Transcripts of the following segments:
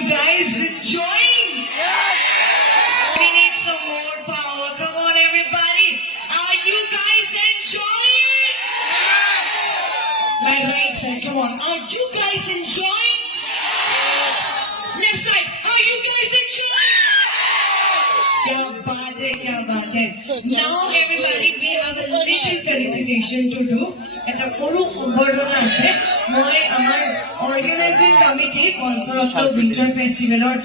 you guys enjoying? We need some more power. Come on, everybody. Are you guys enjoying? My right side, come on. Are you guys enjoying? Left side, are you guys enjoying? Kya baat hai. Now, everybody, we have a little felicitation to do. Eta koru umbordona ase. Moi amar organizing committee, sponsor of the Winter Festival or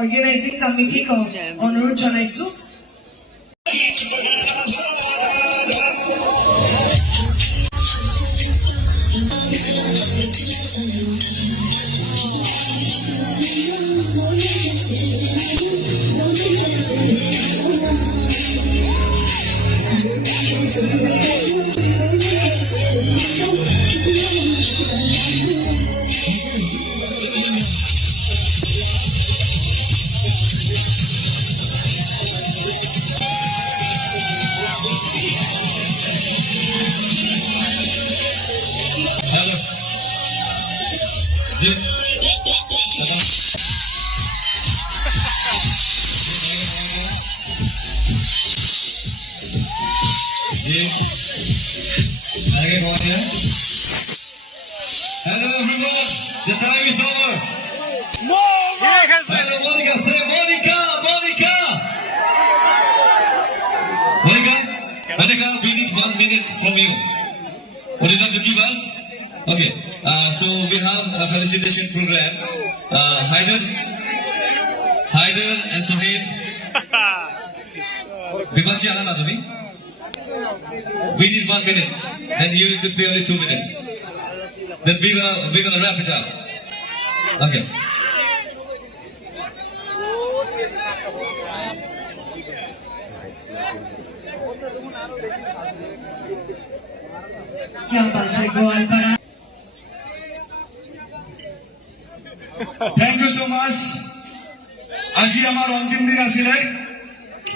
organizing committee ko অনুরোধ জনাইছো. Hello everyone, the time is over. Hello Monica, say Monica. Monica, we need 1 minute from you. Would you like to give us? Okay, so we have a felicitation program. Haider and Sohail. Vimanshi Alam Adami. We need 1 minute, and you need to play only 2 minutes. Then we're gonna wrap it up. Okay. क्या बात है गोवालपाड़ा. Thank you so much. আজি আমার অন্তিম দিন আছিলে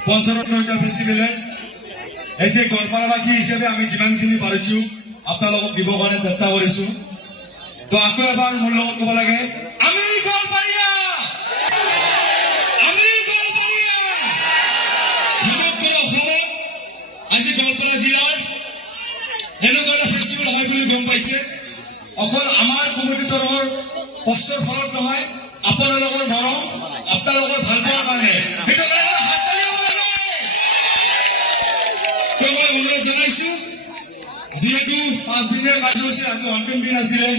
পঞ্চরত্ন উইন্টার ফেস্টিভেলের. এই যে গোৱালপাৰাবাসী হিচাপে আমি যিমানখিনি পাৰিছো আপোনালোকক দিব কাৰণে চেষ্টা কৰিছো. তো আকৌ এবাৰ মোৰ লগত ক'ব লাগে, আমি গোৱালপাৰীয়া, আমি গোৱালপাৰীয়া. সমগ্ৰ অসমত আজি গোৱালপাৰা জিলাৰ এনেকুৱা এটা ফেষ্টিভেল হয় বুলি গম পাইছে. অকল আমাৰ কমিটিটোৰ কষ্টৰ ফলত নহয়, আপোনালোকৰ মৰম, আপোনালোকৰ ভাল পোৱাৰ কাৰণে. সেইটো কাৰণে মই অনুৰোধ জনাইছো, যিহেতু 5 দিনীয়া কাৰ্যসূচী আজি অন্তিম দিন আছিলে,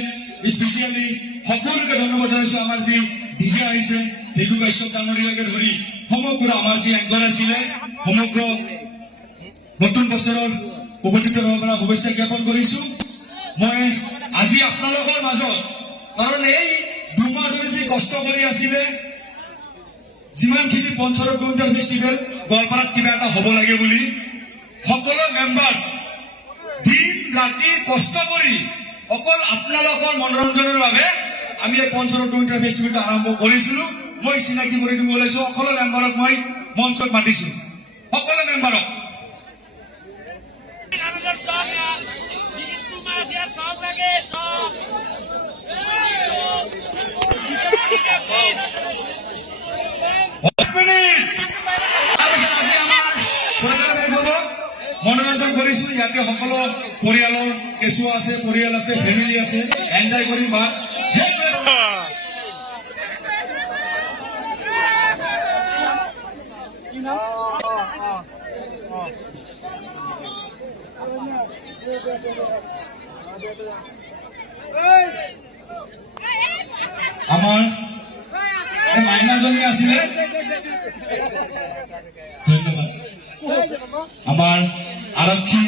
স্পেচিয়েলি সকলোকে ধন্যবাদ জনাইছো. আমাৰ যি ডিজে আহিছে, ভিগু কাশ্যপ ডাঙৰীয়াকে ধৰি সমগ্ৰ আমাৰ যি এংকৰ আছিলে, সমগ্ৰ নতুন বছৰৰ উপকৃত হ'ব পৰা শুভেচ্ছা জ্ঞাপন কৰিছো. মই আজি আপোনালোকৰ মাজত, কাৰণ এই 2 মাহ ধৰি যি কষ্ট কৰি আছিলে, যিমানখিনি পঞ্চৰত্ন উইণ্টাৰ ফেষ্টিভেল গোৱালপাৰাত কিবা এটা হ'ব লাগে বুলি সকলো মেম্বাৰ্ছ দিন ৰাতি কষ্ট কৰি অকল আপোনালোকৰ মনোৰঞ্জনৰ বাবে আমি এই পঞ্চৰত্ন উইণ্টাৰ ফেষ্টিভেলটো আৰম্ভ কৰিছিলো. মই চিনাকি কৰি দিব ওলাইছো. সকলো মেম্বাৰক মই মঞ্চত মাতিছো, সকলো মেম্বাৰক. মনোৰঞ্জন কৰিছো. ইয়াতে সকলো পৰিয়ালৰ কেঁচুৱা আছে, পৰিয়াল আছে, ফেমিলি আছে. এনজয় কৰিম বা আমাৰ মাইনাজনী আছিলে, ধন্যবাদ. আমাৰ আৰক্ষী